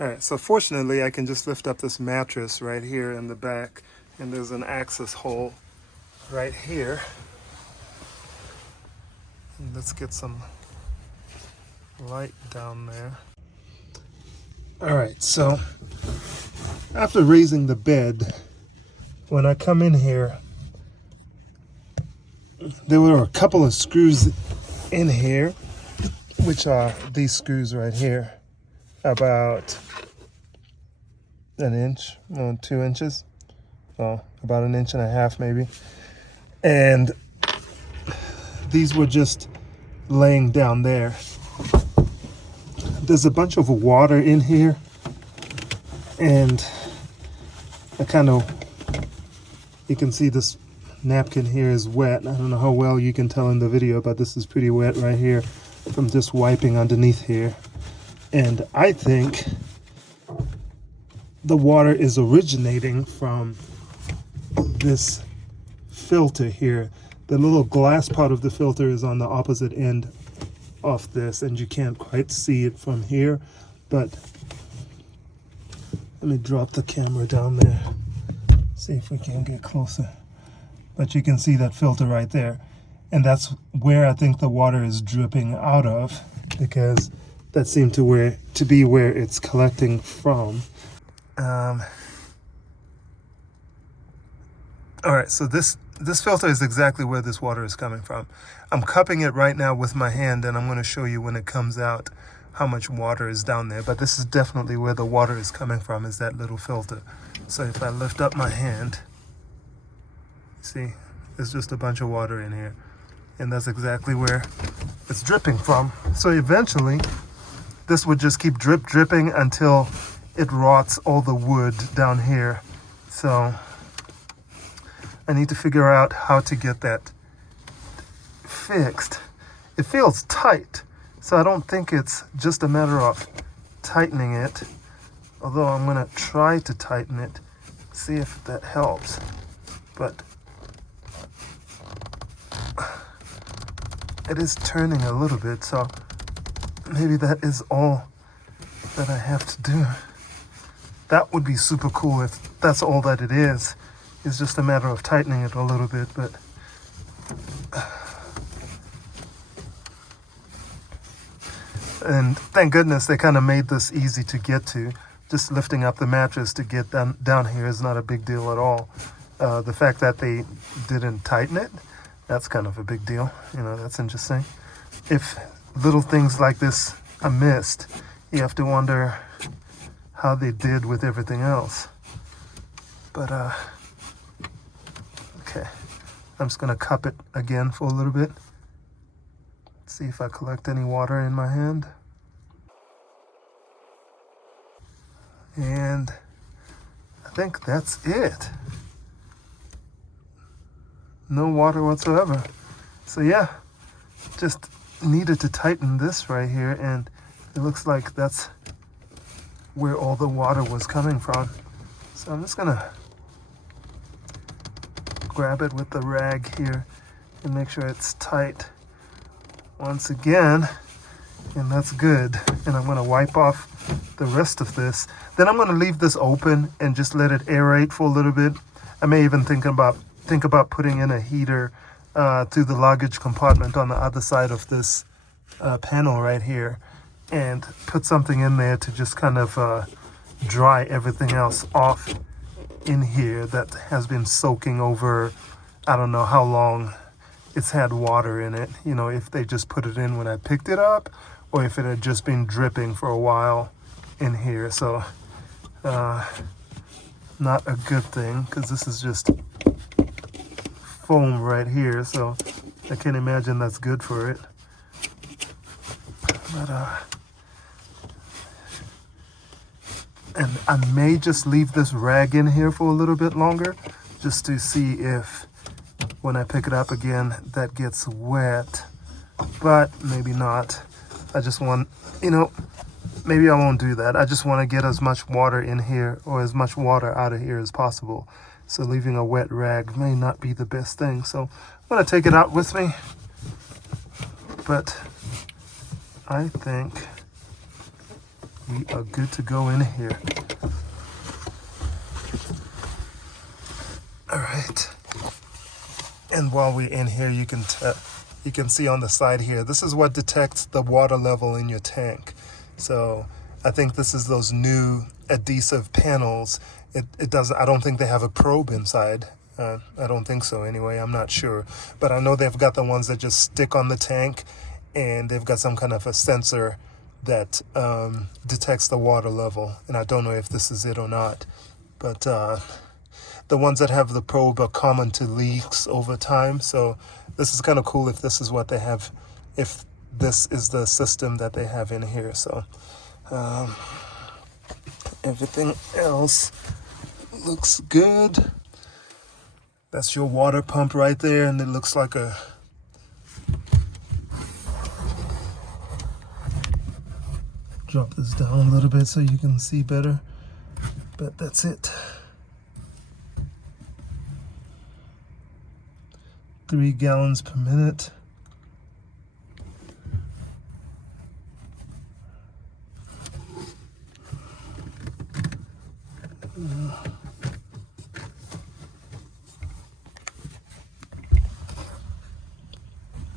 All right, so fortunately I can just lift up this mattress right here in the back, and there's an access hole right here. And let's get some light down there. All right, so after raising the bed, when I come in here, there were a couple of screws in here, which are these screws right here, about an inch, 2 inches, well, about an inch and a half maybe. And these were just laying down there. There's a bunch of water in here, and you can see this napkin here is wet. I don't know how well you can tell in the video, but this is pretty wet right here from just wiping underneath here. And I think the water is originating from this filter here. The little glass part of the filter is on the opposite end of this, and you can't quite see it from here, but let me drop the camera down there, see if we can get closer. But you can see that filter right there, and that's where I think the water is dripping out of, because that seemed to be where it's collecting from. All right, so this filter is exactly where this water is coming from. I'm cupping it right now with my hand, and I'm going to show you when it comes out how much water is down there. But this is definitely where the water is coming from, is that little filter. So if I lift up my hand, see, there's just a bunch of water in here. And that's exactly where it's dripping from. So eventually, this would just keep dripping until it rots all the wood down here. So I need to figure out how to get that fixed. It feels tight, so I don't think it's just a matter of tightening it, although I'm gonna try to tighten it, see if that helps. But it is turning a little bit, so maybe that is all that I have to do. That would be super cool if that's all that it is. It's just a matter of tightening it a little bit, but and thank goodness they kind of made this easy to get to. Just lifting up the mattress to get down here is not a big deal at all. The fact that they didn't tighten it, that's kind of a big deal. You know, that's interesting. If little things like this are missed, you have to wonder how they did with everything else. But okay, I'm just gonna cup it again for a little bit. See if I collect any water in my hand. And I think that's it. No water whatsoever. So yeah, just needed to tighten this right here, and it looks like that's where all the water was coming from. So I'm just gonna grab it with the rag here and make sure it's tight once again, and that's good. And I'm gonna wipe off the rest of this. Then I'm gonna leave this open and just let it aerate for a little bit. I may even think about putting in a heater to the luggage compartment on the other side of this panel right here, and put something in there to just kind of dry everything else off in here that has been soaking over, I don't know how long it's had water in it. You know, if they just put it in when I picked it up, or if it had just been dripping for a while in here. So not a good thing, because this is just foam right here, so I can't imagine that's good for it. But and I may just leave this rag in here for a little bit longer, just to see if when I pick it up again that gets wet, but maybe not. I just want, you know, maybe I won't do that. I just want to get as much water in here, or as much water out of here as possible. So leaving a wet rag may not be the best thing. So I'm going to take it out with me. But I think we are good to go in here. All right. And while we're in here, you can see on the side here, this is what detects the water level in your tank. So I think this is those new adhesive panels. It doesn't, I don't think they have a probe inside. I don't think so anyway, I'm not sure. But I know they've got the ones that just stick on the tank, and they've got some kind of a sensor that detects the water level. And I don't know if this is it or not. But the ones that have the probe are common to leaks over time. So this is kind of cool if this is what they have, if this is the system that they have in here. So everything else looks good. That's your water pump right there, and it looks like a drop this down a little bit so you can see better, but that's it. 3 gallons per minute.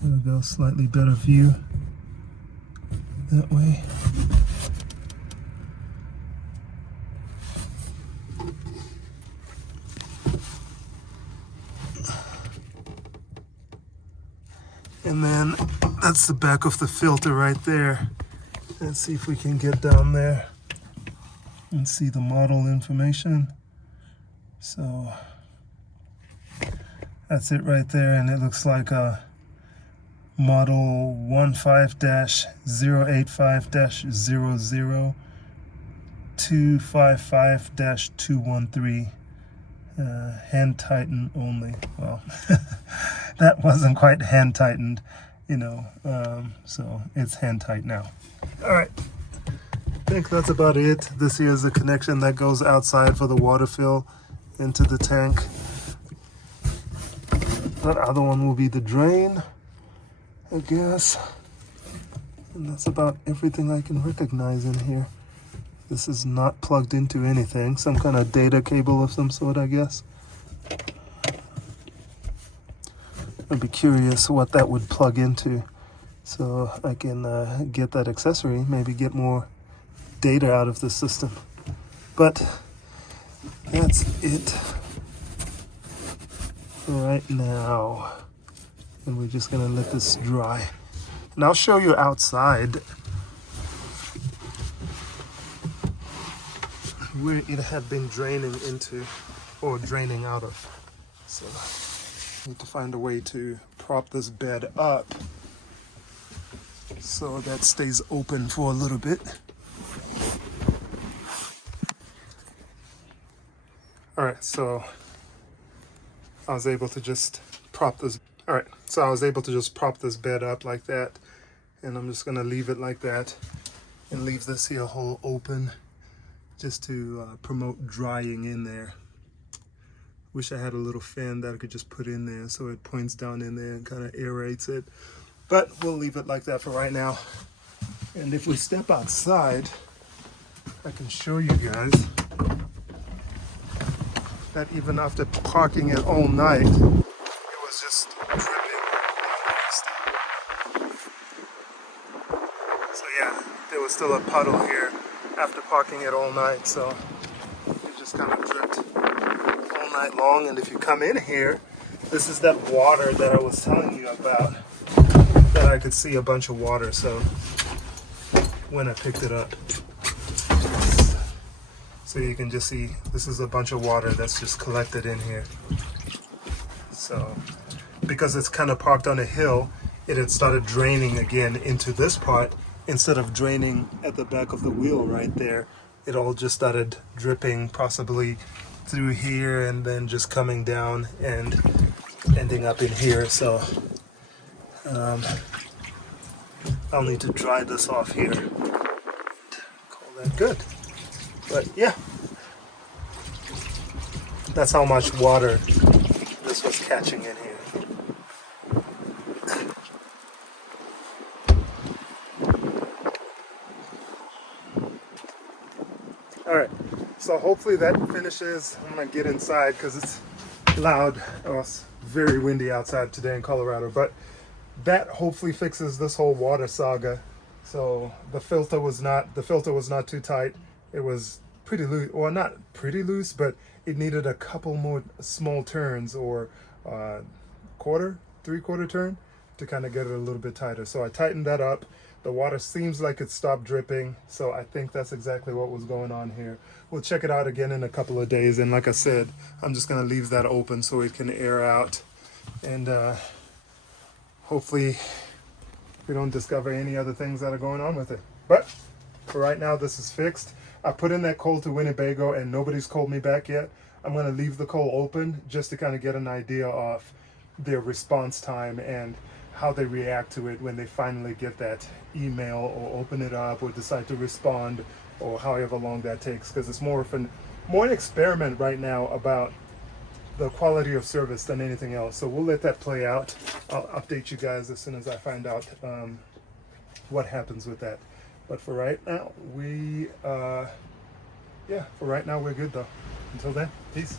There we go, slightly better view that way. And then that's the back of the filter right there. Let's see if we can get down there and see the model information. So that's it right there, and it looks like a model 15-085-00-255-213. Hand tighten only. Well, that wasn't quite hand tightened, you know, so it's hand tight now. All right, I think that's about it. This here is the connection that goes outside for the water fill into the tank. That other one will be the drain, I guess. And that's about everything I can recognize in here. This is not plugged into anything. Some kind of data cable of some sort, I guess. I'd be curious what that would plug into, so I can get that accessory, maybe get more data out of the system. But that's it for right now. And we're just gonna let this dry. And I'll show you outside where it had been draining into, or draining out of. So I need to find a way to prop this bed up so that stays open for a little bit. All right, so I was able to just prop this. All right, so I was able to just prop this bed up like that, and I'm just gonna leave it like that and leave this here hole open, just to promote drying in there. Wish I had a little fan that I could just put in there so it points down in there and kind of aerates it. But we'll leave it like that for right now. And if we step outside, I can show you guys that even after parking it all night, it was just dripping. So yeah, there was still a puddle here after parking it all night, so it just kind of dripped all night long. And if you come in here, this is that water that I was telling you about, that I could see a bunch of water. So when I picked it up, so you can just see this is a bunch of water that's just collected in here. So because it's kind of parked on a hill, it had started draining again into this part. Instead of draining at the back of the wheel right there, it all just started dripping possibly through here and then just coming down and ending up in here. So I'll need to dry this off here. Call that good. But yeah, that's how much water this was catching in here. All right, so hopefully that finishes. I'm gonna get inside because it's loud. Oh, it's very windy outside today in Colorado, but that hopefully fixes this whole water saga. So the filter was not too tight. It was pretty loose, or not pretty loose, but it needed a couple more small turns, or three-quarter turn, to kind of get it a little bit tighter. So I tightened that up. The water seems like it stopped dripping, so I think that's exactly what was going on here. We'll check it out again in a couple of days, and like I said, I'm just going to leave that open so it can air out, and hopefully we don't discover any other things that are going on with it. But for right now, this is fixed. I put in that call to Winnebago, and nobody's called me back yet. I'm going to leave the call open just to kind of get an idea of their response time and how they react to it when they finally get that email or open it up or decide to respond, or however long that takes, because it's more an experiment right now about the quality of service than anything else. So we'll let that play out. I'll update you guys as soon as I find out what happens with that. But for right now, we're good though. Until then, peace.